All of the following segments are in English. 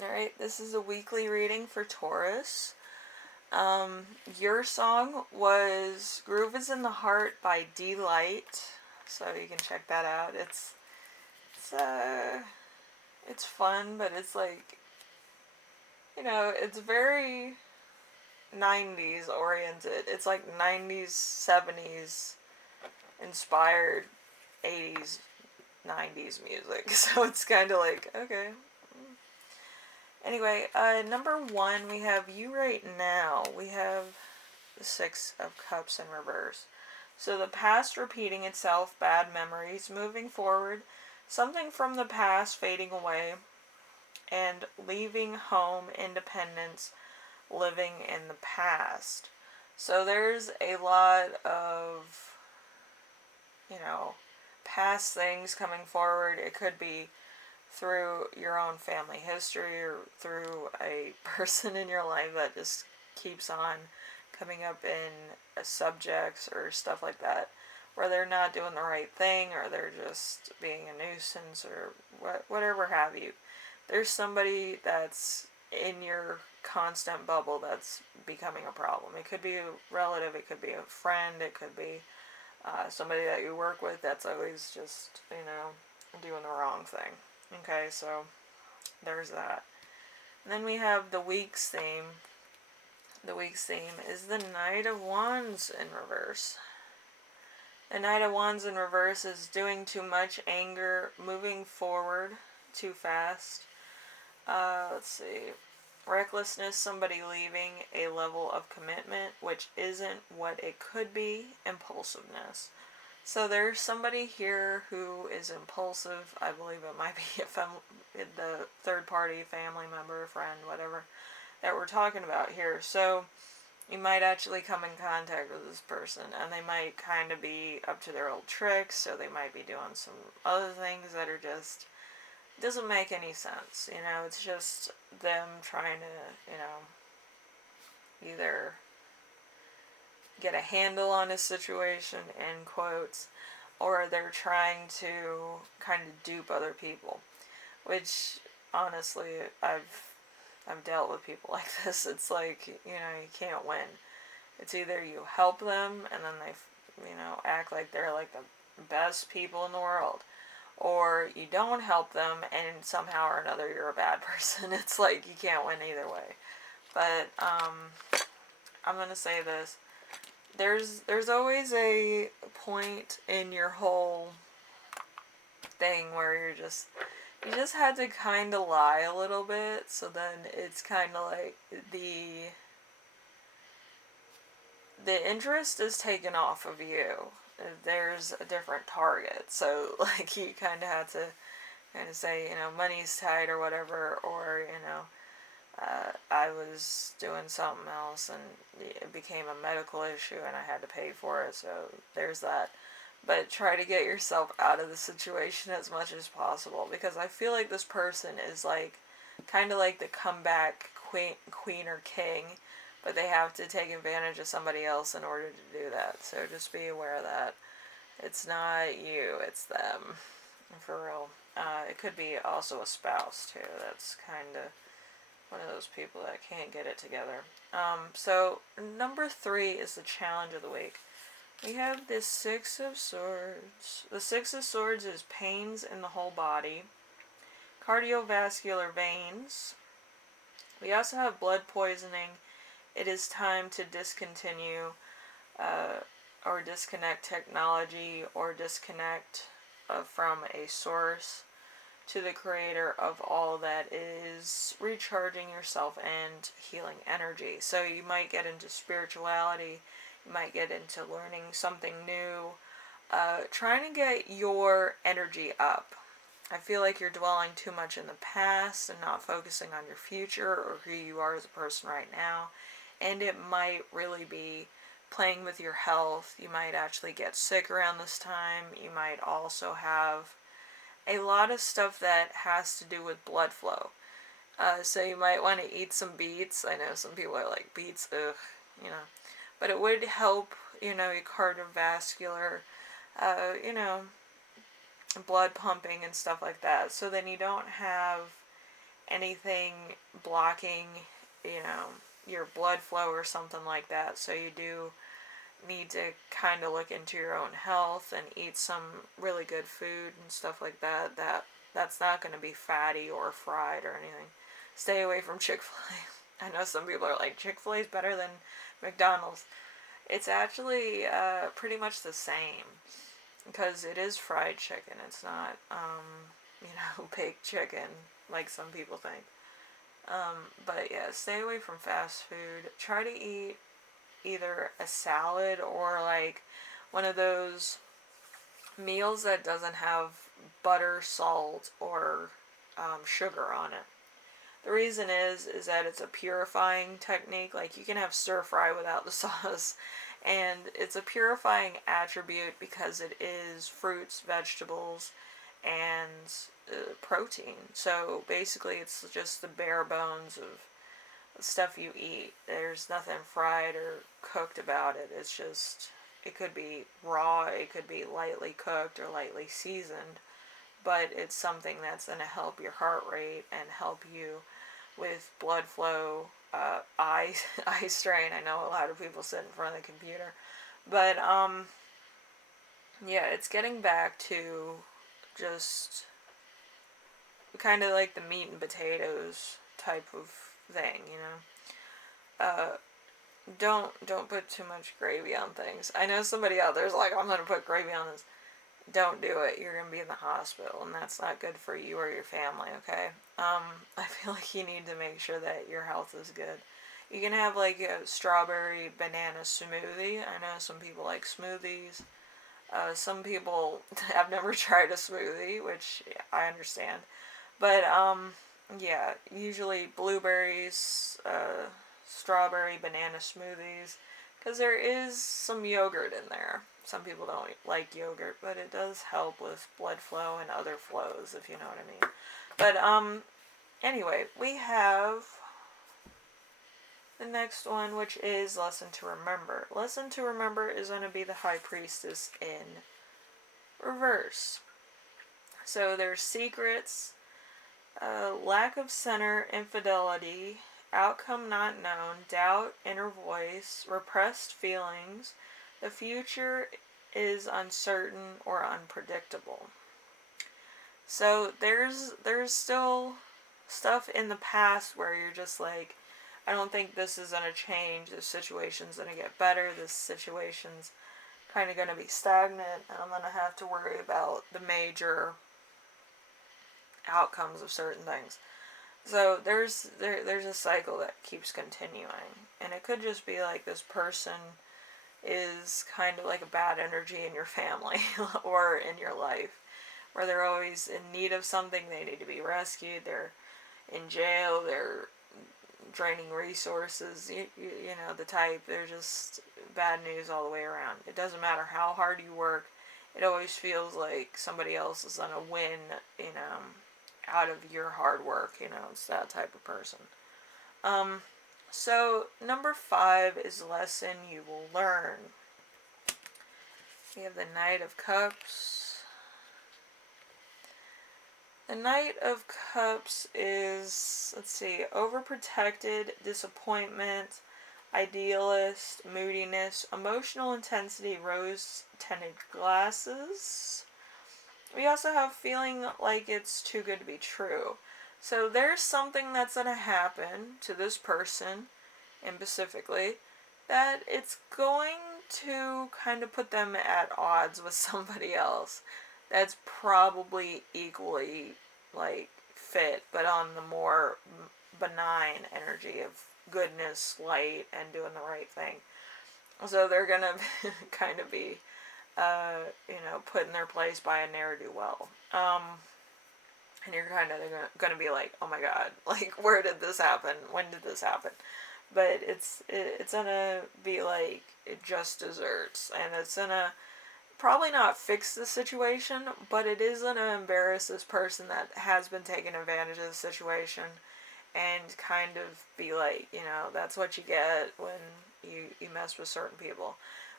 Alright, this is a weekly reading for Taurus. Your song was Groove is in the Heart by Lite, so you can check that out. It's it's fun, but it's like, it's very 90s oriented. It's like 90s, 70s inspired 80s, 90s music. So it's kind of like, okay. Anyway, number one, we have you right now. We have the Six of Cups in reverse. So the past repeating itself, bad memories, moving forward, something from the past fading away, and leaving home, independence, living in the past. So there's a lot of, past things coming forward. It could be through your own family history or through a person in your life that just keeps on coming up in subjects or stuff like that where they're not doing the right thing or they're just being a nuisance or whatever have you. There's somebody that's in your constant bubble that's becoming a problem. It could be a relative, it could be a friend, it could be somebody that you work with that's always just, doing the wrong thing. Okay, so there's that. And then we have the week's theme. The week's theme is the Knight of Wands in reverse. The Knight of Wands in reverse is doing too much, anger, moving forward too fast. Let's see. Recklessness, somebody leaving a level of commitment which isn't what it could be. Impulsiveness. So there's somebody here who is impulsive. I believe it might be the third party, family member, friend, whatever, that we're talking about here. So you might actually come in contact with this person and they might kind of be up to their old tricks, so they might be doing some other things that are just, doesn't make any sense. It's just them trying to, either get a handle on a situation, in quotes, or they're trying to kind of dupe other people, which honestly I've dealt with people like this. It's like, you can't win. It's either you help them and then they, act like they're like the best people in the world, or you don't help them and somehow or another you're a bad person. It's like you can't win either way. But I'm gonna say this: there's always a point in your whole thing where you just had to kind of lie a little bit, so then it's kind of like the interest is taken off of you. There's a different target, so like you kind of had to kind of say, money's tight or whatever, or I was doing something else and it became a medical issue and I had to pay for it, so there's that. But try to get yourself out of the situation as much as possible, because I feel like this person is like kind of like the comeback queen or king, but they have to take advantage of somebody else in order to do that. So just be aware of that. It's not you, it's them. For real. It could be also a spouse too. That's kind of one of those people that can't get it together. So number 3 is the challenge of the week. We have the Six of Swords. The Six of Swords is pains in the whole body, cardiovascular veins. We also have blood poisoning. It is time to discontinue or disconnect technology or disconnect from a source to the creator of all that is recharging yourself and healing energy. So you might get into spirituality, you might get into learning something new, trying to get your energy up. I feel like you're dwelling too much in the past and not focusing on your future or who you are as a person right now. And it might really be playing with your health. You might actually get sick around this time. You might also have a lot of stuff that has to do with blood flow. So you might want to eat some beets. I know some people are like, beets, ugh, But it would help, your cardiovascular, blood pumping and stuff like that. So then you don't have anything blocking, your blood flow or something like that. So you do need to kind of look into your own health and eat some really good food and stuff like that. That's not going to be fatty or fried or anything. Stay away from Chick-fil-A. I know some people are like, Chick-fil-A is better than McDonald's. It's actually pretty much the same, because it is fried chicken. It's not, baked chicken like some people think. But yeah, stay away from fast food. Try to eat either a salad or like one of those meals that doesn't have butter, salt, or sugar on it. The reason is that it's a purifying technique. Like, you can have stir fry without the sauce, and it's a purifying attribute because it is fruits, vegetables, and protein. So basically, it's just the bare bones of stuff you eat. There's nothing fried or cooked about it. It's just, it could be raw, it could be lightly cooked or lightly seasoned, but it's something that's going to help your heart rate and help you with blood flow, eye strain. I know a lot of people sit in front of the computer, but yeah, it's getting back to just kind of like the meat and potatoes type of thing, Don't put too much gravy on things. I know somebody out there's like, I'm gonna put gravy on this. Don't do it. You're gonna be in the hospital, and that's not good for you or your family. Okay. I feel like you need to make sure that your health is good. You can have like a strawberry banana smoothie. I know some people like smoothies. Some people have never tried a smoothie, which I understand. But yeah, usually blueberries, strawberry, banana smoothies, because there is some yogurt in there. Some people don't like yogurt, but it does help with blood flow and other flows, if you know what I mean. But anyway, we have the next one, which is Lesson to Remember. Lesson to Remember is going to be the High Priestess in reverse. So there's secrets, lack of center, infidelity, outcome not known, doubt, inner voice, repressed feelings. The future is uncertain or unpredictable. So there's still stuff in the past where you're just like, I don't think this is going to change. This situation's going to get better. This situation's kind of going to be stagnant, and I'm going to have to worry about the major outcomes of certain things. So there's a cycle that keeps continuing, and it could just be like this person is kind of like a bad energy in your family or in your life, where they're always in need of something. They need to be rescued. They're in jail. They're draining resources. You know the type. They're just bad news all the way around. It doesn't matter how hard you work. It always feels like somebody else is gonna win. Out of your hard work. It's that type of person. So number 5 is lesson you will learn. We have the Knight of Cups. The Knight of Cups is, overprotected, disappointment, idealist, moodiness, emotional intensity, rose-tinted glasses. We also have feeling like it's too good to be true. So there's something that's going to happen to this person, and specifically, that it's going to kind of put them at odds with somebody else that's probably equally, fit, but on the more benign energy of goodness, light, and doing the right thing. So they're going to kind of be put in their place by a ne'er-do-well. And you're kind of going to be like, oh my god, where did this happen? When did this happen? But it's going to be like, it just deserts. And it's going to probably not fix the situation, but it is going to embarrass this person that has been taking advantage of the situation, and kind of be like, that's what you get when you mess with certain people.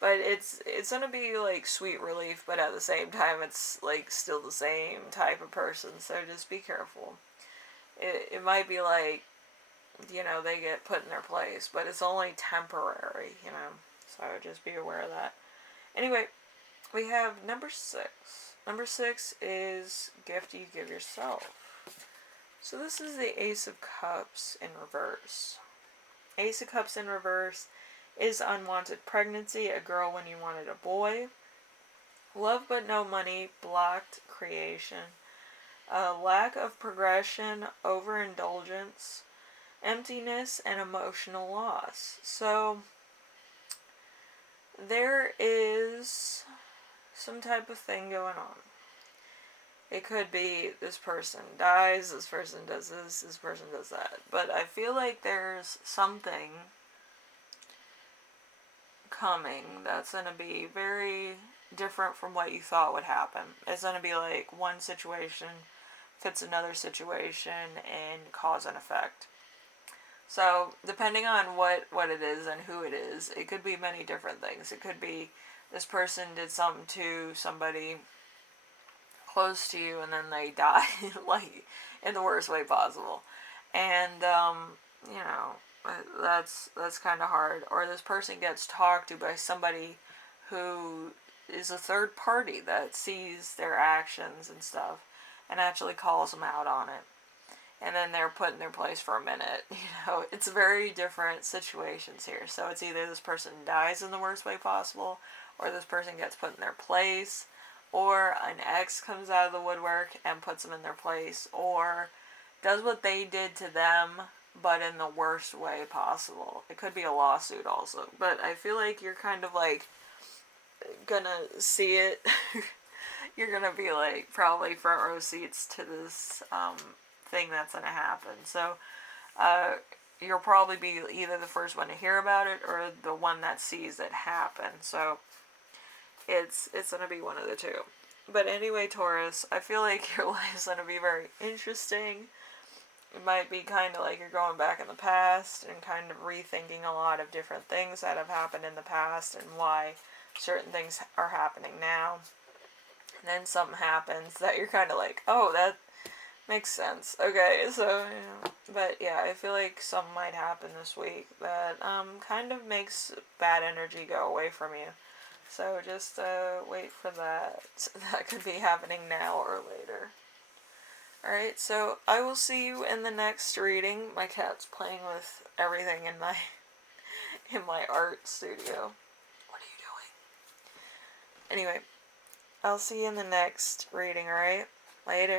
But it's going to be sweet relief, but at the same time it's still the same type of person, so just be careful. it might be like, you know, they get put in their place, but it's only temporary, you know. So just be aware of that. Anyway, we have number 6. Number 6 is gift you give yourself. So this is the Ace of Cups in reverse. Ace of Cups in reverse is unwanted pregnancy, a girl when you wanted a boy, love but no money, blocked creation, lack of progression, overindulgence, emptiness, and emotional loss. So there is some type of thing going on. It could be this person dies, this person does this person does that. But I feel like there's something coming that's going to be very different from what you thought would happen. It's going to be like one situation fits another situation and cause and effect. So depending on what it is and who it is, it could be many different things. It could be this person did something to somebody close to you and then they die like in the worst way possible. And you know, that's kind of hard. Or this person gets talked to by somebody who is a third party that sees their actions and stuff and actually calls them out on it. And then they're put in their place for a minute. You know, it's very different situations here. So it's either this person dies in the worst way possible, or this person gets put in their place, or an ex comes out of the woodwork and puts them in their place, or does what they did to them, but in the worst way possible. It could be a lawsuit also. But I feel like you're kind of like gonna see it. You're gonna be like probably front row seats to this thing that's going to happen. So you'll probably be either the first one to hear about it or the one that sees it happen. So it's going to be one of the two. But anyway, Taurus, I feel like your life is going to be very interesting. It might be kind of like you're going back in the past and kind of rethinking a lot of different things that have happened in the past and why certain things are happening now. And then something happens that you're kind of like, oh, that makes sense. Okay, so, you know, but yeah, I feel like something might happen this week that kind of makes bad energy go away from you. So just wait for that. That could be happening now or later. Alright, so I will see you in the next reading. My cat's playing with everything in my art studio. What are you doing? Anyway, I'll see you in the next reading, alright? Later.